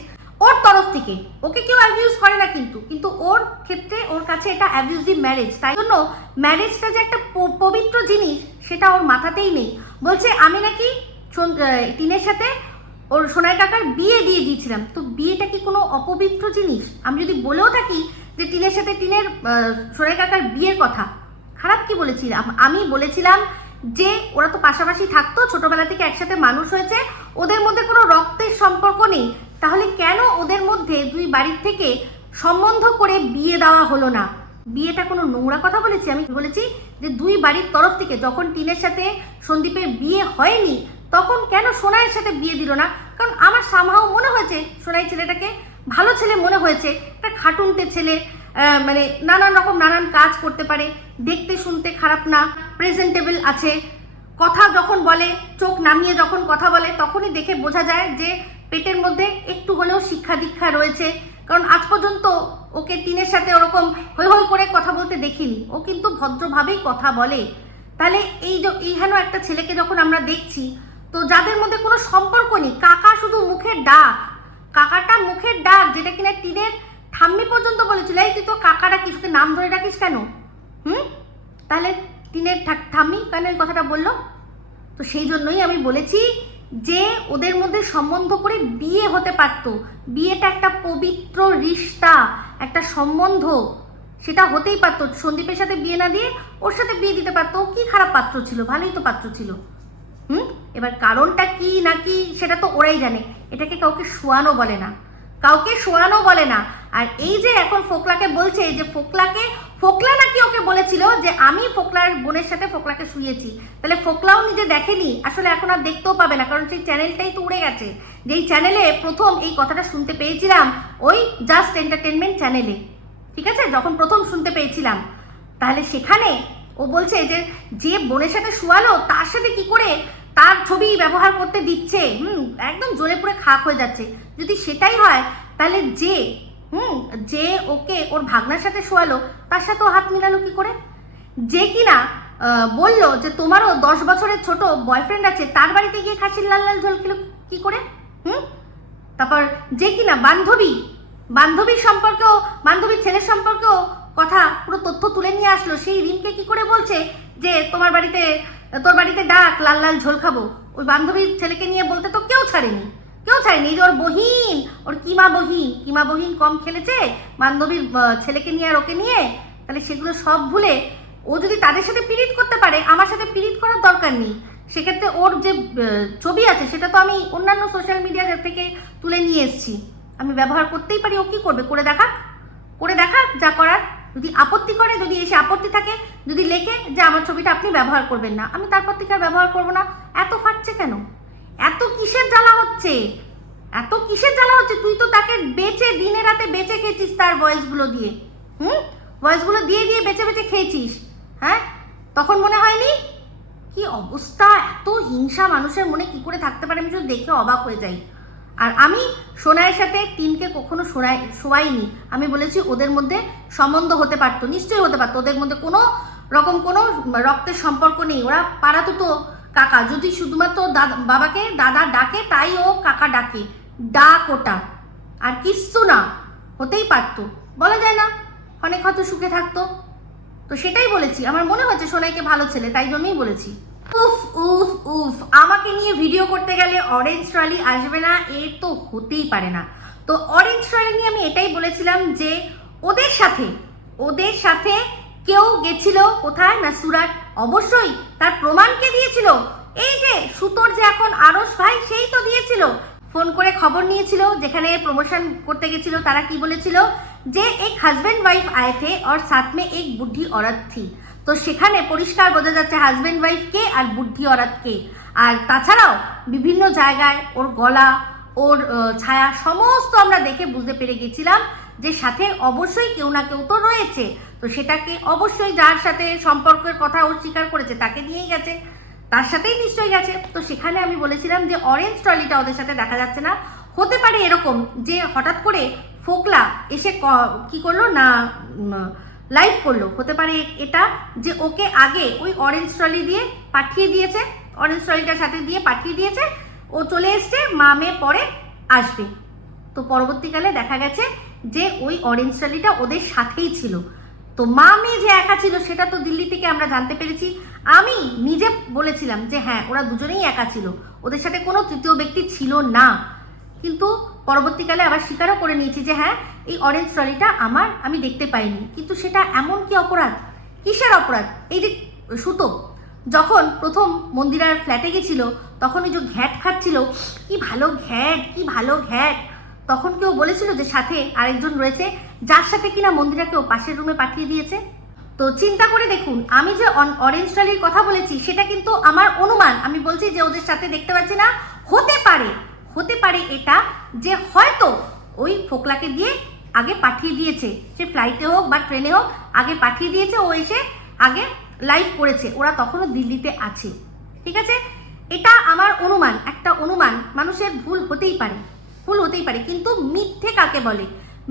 ওর তরফ থেকে। ওকে কেউ অ্যাবিউজ করে না, কিন্তু ওর ক্ষেত্রে ওর কাছে এটা অ্যাবিউজিভ ম্যারেজ। তাই জন্য ম্যারেজটা যে একটা পবিত্র জিনিস সেটা ওর মাথাতেই নেই। বলছে আমি নাকি টিনের সাথে ওর সোনাই কাকার বিয়ে দিয়ে দিয়েছিলাম। তো বিয়েটা কি কোনো অপবিত্র জিনিস? আমি যদি বলেও থাকি যে টিনের সাথে সোনাই কাকার বিয়ের কথা, খারাপ কি বলেছিলাম? আমি বলেছিলাম যে ওরা তো পাশাপাশি থাকতো, ছোটবেলা থেকে একসাথে মানুষ হয়েছে, ওদের মধ্যে কোনো রক্তের সম্পর্ক নেই। তাহলে কেন ওদের মধ্যে দুই বাড়ির থেকে সম্বন্ধ করে বিয়ে দেওয়া হলো না? বিয়েটা কোনো নোংরা কথা বলেছি? আমি বলেছি যে দুই বাড়ির তরফ থেকে যখন টিনের সাথে সন্দীপের বিয়ে হয়নি তখন কেন সোনাইয়ের সাথে বিয়ে দিল না? কারণ আমার সামহাও মনে হয়েছে সোনাই ছেলেটাকে ভালো ছেলে মনে হয়েছে, একটা খাটুনটে ছেলে, মানে নানান কাজ করতে পারে, দেখতে শুনতে খারাপ না, প্রেজেন্টেবল আছে, কথা যখন বলে চোখ নামিয়ে যখন কথা বলে তখনই দেখে বোঝা যায় যে পেটের মধ্যে একটু হলেও শিক্ষা দীক্ষা রয়েছে। কারণ আজ পর্যন্ত ওকে টিনের সাথে ওরকম হৈ হৈ করে কথা বলতে দেখিনি, ও কিন্তু ভদ্রভাবেই কথা বলে। তাহলে এইখানে একটা ছেলেকে যখন আমরা দেখছি, তো যাদের মধ্যে কোনো সম্পর্ক নেই, কাকা শুধু মুখের ডাক, কাকাটা মুখের ডাক, যেটা কিনা টিনের ঠাম্মি পর্যন্ত বলেছিল এই তুই তো কাকা ডাকিস, ওকে নাম ধরে ডাকিস কেন? তাহলে টিনের ঠাম্মি কেন এই কথাটা বললো? তো সেই জন্যই আমি বলেছি যে ওদের মধ্যে সম্বন্ধ করে বিয়ে হতে পারতো। বিয়েটা একটা পবিত্র রিশতা, একটা সম্বন্ধ, সেটা হতেই পারতো। সন্দীপের সাথে বিয়ে না দিয়ে ওর সাথে বিয়ে দিতে পারতো। ও কি খারাপ পাত্র ছিল, ভালোই তো পাত্র ছিল। এবার কারণটা কি নাকি সেটা তো ওরাই জানে। এটাকে কাউকে শোয়ানো বলে না, আর এই যে এখন ফোকলাকে বলছে যে ফোকলা নাকি ওকে বলেছিল যে আমি ফোকলার বোনের সাথে ফোকলাকে শুয়েছি। তাহলে ফোকলাও নিজে দেখেনি, আসলে এখন আর দেখতেও পাবে না, কারণ সেই চ্যানেলটাই তো উড়ে গেছে। যেই চ্যানেলে প্রথম এই কথাটা শুনতে পেয়েছিলাম, ওই জাস্ট এন্টারটেনমেন্ট চ্যানেলে, ঠিক আছে, যখন প্রথম শুনতে পেয়েছিলাম, তাহলে সেখানে ও বলছে যে বোনের সাথে শুয়ালো তার সাথে কি করে তার ছবি ব্যবহার করতে দিচ্ছে। একদম জ্বলে পুড়ে খাক হয়ে যাচ্ছে। যদি সেটাই হয় তাহলে যে ওকে ওর ভাগনার সাথে শোয়ালো তার সাথেও হাত মিলালো কি করে? যে কিনা বললো যে তোমারও 10 বছরের ছোট বয়ফ্রেন্ড আছে, তার বাড়িতে গিয়ে খাসির লাল লাল ঝোল খেলো কি করে? তারপর যে কিনা বান্ধবীর সম্পর্কেও, বান্ধবীর ছেলের সম্পর্কেও কথা পুরো তথ্য তুলে নিয়ে আসলো, সেই রিমকে কি করে বলছে যে তোর বাড়িতে ডাক, লাল লাল ঝোল খাবো। ওই বান্ধবীর ছেলেকে নিয়ে বলতে তো কেউ ছাড়েনি। যে ওর বহিন, ওর কিমা বহিন কম খেলেছে বান্ধবীর ছেলেকে নিয়ে আর ওকে নিয়ে। তাহলে সেগুলো সব ভুলে ও যদি তাদের সাথে পিরিত করতে পারে, আমার সাথে পিরিত করার দরকার নেই। সেক্ষেত্রে ওর যে ছবি আছে সেটা তো আমি অন্যান্য সোশ্যাল মিডিয়া থেকে তুলে নিয়ে এসেছি, আমি ব্যবহার করতেই পারি। ও কি করবে? করে দেখাক যা করার। যদি আপত্তি করে, যদি এসে আপত্তি থাকে, যদি লেখে যে আমার ছবিটা আপনি ব্যবহার করবেন না, আমি তারপর থেকে আর ব্যবহার করবো না। এত ফাটছে কেন? এত কিসের জ্বালা হচ্ছে? তুই তো তাকে দিনে রাতে বেচে খেয়েছিস, তার ভয়েসগুলো দিয়ে বেচে খেয়েছিস। হ্যাঁ, তখন মনে হয়নি? কি অবস্থা! এত হিংসা মানুষের মনে কি করে থাকতে পারে, আমি শুধু দেখে অবাক হয়ে যাই। আর আমি সোনাইয়ের সাথে টিনকে কখনো শোয়াইনি। আমি বলেছি ওদের মধ্যে সম্বন্ধ হতে পারতো, নিশ্চয়ই হতে পারতো। ওদের মধ্যে কোনো রকম কোনো রক্তের সম্পর্ক নেই, ওরা পাড়াতো কাকা। যদি শুধুমাত্র বাবাকে দাদা ডাকে তাই ও কাকা ডাকে, ডাক ওটা, আর কিচ্ছু না। হতেই পারতো, বলা যায় না, অনেক হয়তো সুখে থাকতো। তো সেটাই বলেছি, আমার মনে হচ্ছে সোনাইকে ভালো ছেলে, তাই জন্যই বলেছি। উফ, আমাকে নিয়ে ভিডিও করতে গেলে অরেঞ্জ ট্রলি আসবে না, এর তো হতেই পারে না। তো অরেঞ্জ ট্রলি নিয়ে আমি এটাই বলেছিলাম যে ওদের সাথে কেউ গেছিল কোথায় না, সুরাট। অবশ্যই তার প্রমাণকে দিয়েছিল। এই যে সুতোর যে এখন আরশ ভাই, সেই তো দিয়েছিল, ফোন করে খবর নিয়েছিল। যেখানে প্রমোশন করতে গেছিল তারা কি বলেছিল যে एक हस्बैंड वाइफ आए थे और साथ में एक बुढ़ी औरत थी। তো সেখানে পরিষ্কার বোঝা যাচ্ছে হাজব্যান্ড ওয়াইফ কে আর বুদ্ধি অরাত কে। আর তাছাড়াও বিভিন্ন জায়গায় ওর গলা, ওর ছায়া সমস্ত আমরা দেখে বুঝতে পেরে গেছিলাম যে সাথে অবশ্যই কেউ না কেউ তো রয়েছে। তো সেটাকে অবশ্যই যার সাথে সম্পর্কের কথা ও স্বীকার করেছে তাকে নিয়েই গেছে, তার সাথেই নিশ্চয়ই গেছে। তো সেখানে আমি বলেছিলাম যে অরেঞ্জ ট্রলিটা ওদের সাথে দেখা যাচ্ছে না, হতে পারে এরকম যে হঠাৎ করে ফোকলা এসে কি করলো না লাইভ করলো, হতে পারে এটা যে ওকে আগে ওই অরেঞ্জ ট্রলি দিয়ে পাঠিয়ে দিয়েছে, অরেঞ্জ ট্রলিটার সাথে দিয়ে পাঠিয়ে দিয়েছে, ও চলে এসছে, মা মেয়ে পরে আসবে। তো পরবর্তীকালে দেখা গেছে যে ওই অরেঞ্জ ট্রলিটা ওদের সাথেই ছিল। তো মা মেয়ে যে একা ছিল সেটা তো দিল্লি থেকে আমরা জানতে পেরেছি। আমি নিজে বলেছিলাম যে হ্যাঁ ওরা দুজনেই একা ছিল, ওদের সাথে কোনো তৃতীয় ব্যক্তি ছিল না। কিন্তু পরবর্তীকালে আবার স্বীকারও করে নিয়েছি যে হ্যাঁ এই অরেঞ্জ ট্রলিটা আমার, আমি দেখতে পাইনি। কিন্তু সেটা এমন কি অপরাধ, কিসের অপরাধ? এই যে সুতো যখন প্রথম মন্দিরার ফ্ল্যাটে গেছিল তখন ওই যে ঘ্যাট খাচ্ছিল, কি ভালো ঘ্যাট, কি ভালো ঘ্যাট, তখন কেউ বলেছিল যে সাথে আরেকজন রয়েছে যার সাথে কিনা মন্দিরাকেও পাশের রুমে পাঠিয়ে দিয়েছে। তো চিন্তা করে দেখুন, আমি যে অরেঞ্জ ট্রলির কথা বলেছি সেটা কিন্তু আমার অনুমান, আমি বলছি যে ওদের সাথে দেখতে পাচ্ছি না। হতে পারে এটা যে হয়তো ওই ফোকলাকে দিয়ে আগে পাঠিয়ে দিয়েছে, সে ফ্লাইটে হোক বা ট্রেনে হোক আগে পাঠিয়ে দিয়েছে, ও এসে আগে লাইভ করেছে, ওরা তখনও দিল্লিতে আছে। ঠিক আছে, এটা আমার অনুমান, একটা অনুমান, মানুষের ভুল হতেই পারে, কিন্তু মিথ্যে কাকে বলে?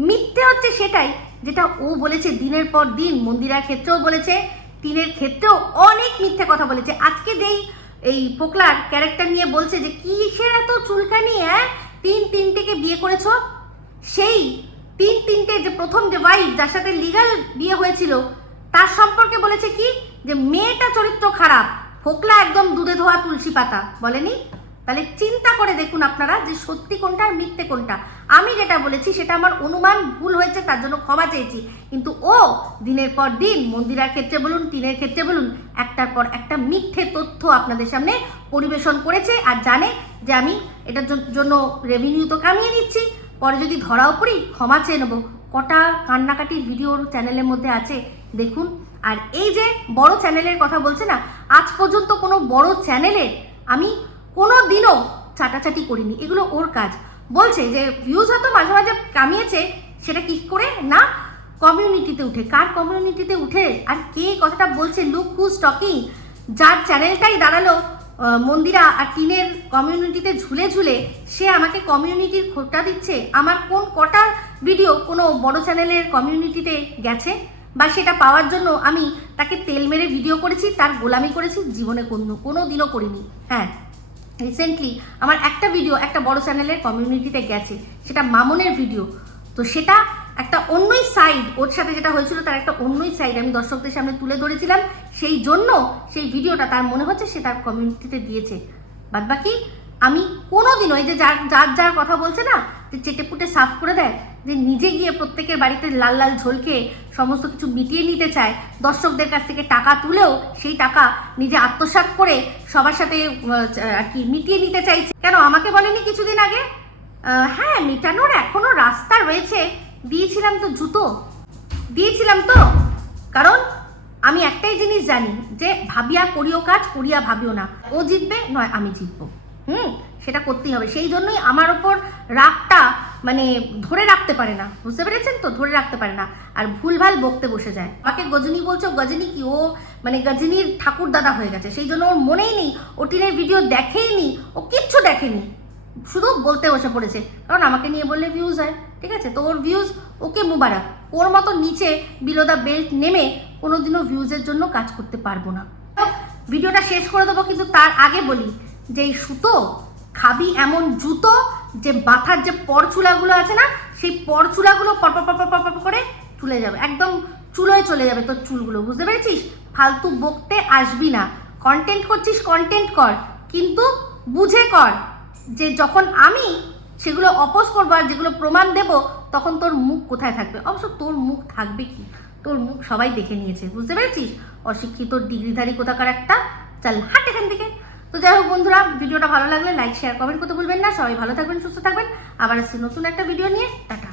মিথ্যে হচ্ছে সেটাই যেটা ও বলেছে দিনের পর দিন, মন্দিরার ক্ষেত্রেও বলেছে, টিনের ক্ষেত্রেও অনেক মিথ্যে কথা বলেছে। আজকে যেই এই ফোকলার ক্যারেক্টার নিয়ে বলছে যে কিসের এত চুলকানি, হ্যাঁ তিনটেকে বিয়ে করেছ, সেই তিনটে যে প্রথম যে ওয়াইফ যার সাথে লিগাল বিয়ে হয়েছিল তার সম্পর্কে বলেছে কি যে মেয়েটা চরিত্র খারাপ, ফোকলা একদম দুধে ধোয়া তুলসী পাতা, বলেনি? তাহলে চিন্তা করে দেখুন আপনারা যে সত্যি কোনটা আর মিথ্যে কোনটা। আমি যেটা বলেছি সেটা আমার অনুমান, ভুল হয়েছে তার জন্য ক্ষমা চেয়েছি। কিন্তু ও দিনের পর দিন মন্দিরার ক্ষেত্রে বলুন, টিনের ক্ষেত্রে বলুন, একটার পর একটা মিথ্যে তথ্য আপনাদের সামনে পরিবেশন করেছে আর জানে যে আমি এটার জন্য রেভিনিউ তো কামিয়ে নিচ্ছি, পরে যদি ধরাও পড়ি ক্ষমা চেয়ে নেবো। কটা কান্নাকাটির ভিডিওর চ্যানেলের মধ্যে আছে দেখুন। আর এই যে বড় চ্যানেলের কথা বলছে না, আজ পর্যন্ত কোনো বড় চ্যানেলে আমি কোনো দিনও চাটাচাটি করিনি, এগুলো ওর কাজ। বলছে যে ভিউজ হয়তো মাঝে মাঝে কামিয়েছে, সেটা কি করে না কমিউনিটিতে উঠে। কার কমিউনিটিতে উঠে আর কে কথাটা বলছে? Look who's talking. যার চ্যানেলটাই দাঁড়ালো মন্দিরা আর টিনের কমিউনিটিতে ঝুলে ঝুলে, সে আমাকে কমিউনিটির খোঁটা দিচ্ছে। আমার কোন কটা ভিডিও কোনো বড় চ্যানেলের কমিউনিটিতে গেছে বা সেটা পাওয়ার জন্য আমি তাকে তেল মেরে ভিডিও করেছি, তার গোলামি করেছি? জীবনে কোনো দিনও করিনি। হ্যাঁ, রিসেন্টলি আমার একটা ভিডিও একটা বড় চ্যানেলের কমিউনিটিতে গেছে, সেটা মামনের ভিডিও। তো সেটা একটা অন্যই সাইড, ওর সাথে যেটা হয়েছিল তার একটা অন্যই সাইড আমি দর্শকদের সামনে তুলে ধরেছিলাম, সেই জন্য সেই ভিডিওটা তার মনে হচ্ছে সে তার কমিউনিটিতে দিয়েছে। বাদ বাকি আমি কোনোদিনও এই যে যার কথা বলছে না যে চেটে পুটে সাফ করে দেয়, যে নিজে গিয়ে প্রত্যেকের বাড়িতে লাল লাল ঝোল খেয়ে সমস্ত কিছু মিটিয়ে নিতে চায়, দর্শকদের কাছ থেকে টাকা তুলেও সেই টাকা নিজে আত্মসাৎ করে সবার সাথে আর কি মিটিয়ে নিতে চাইছে। কেন আমাকে বলেনি কিছুদিন আগে? হ্যাঁ, মেটানোর এখনো রাস্তা রয়েছে। দিয়েছিলাম তো জুতো, দিয়েছিলাম তো, কারণ আমি একটাই জিনিস জানি যে ভাবিয়া করিও কাজ, করিয়া ভাবিও না। ও জিতবে নয় আমি জিতবো, সেটা করতেই হবে। সেই জন্যই আমার ওপর রাগটা মানে ধরে রাখতে পারে না, বুঝতে পেরেছেন তো? ধরে রাখতে পারে না আর ভুলভাল বকতে বসে যায়। আমাকে গজনী বলছে, গজনী কি? ও মানে গজনীর ঠাকুর দাদা হয়ে গেছে, সেই জন্য ওর মনেই নেই, ও টিনের ভিডিও দেখেইনি, ও কিচ্ছু দেখেনি, শুধু বলতে বসে পড়েছে। কারণ আমাকে নিয়ে বললে ভিউজ হয়, ঠিক আছে? তো ওর ভিউজ, ওকে মুবারক। ওর মতো নিচে বিলো দ্য বেল্ট নেমে কোনোদিনও ভিউজের জন্য কাজ করতে পারবো না। ভিডিওটা শেষ করে দেবো, কিন্তু তার আগে বলি যে এই সুতো খাবি এমন জুতো যে মাথার যে পরচুলাগুলো আছে না, সেই পরচুলাগুলো পর করে চলে যাবে, একদম চুলোয় চলে যাবে তোর চুলগুলো, বুঝতে পেরেছিস? ফালতু বকতে আসবি না। কন্টেন্ট করছিস, কন্টেন্ট কর, কিন্তু বুঝে কর, যে যখন আমি সেগুলো অপোজ করবো আর যেগুলো প্রমাণ দেব তখন তোর মুখ কোথায় থাকবে? অবশ্য তোর মুখ থাকবে কি, তোর মুখ সবাই দেখে নিয়েছে, বুঝতে পেরেছিস? অশিক্ষিত ডিগ্রিধারী কোথাকার একটা, চল হাট এখান থেকে। তো যাই হোক বন্ধুরা, ভিডিওটা ভালো লাগলে লাইক শেয়ার কমেন্ট করতে ভুলবেন না। সবাই ভালো থাকবেন, সুস্থ থাকবেন। আবার আসছি নতুন একটা ভিডিও নিয়ে। টাটা।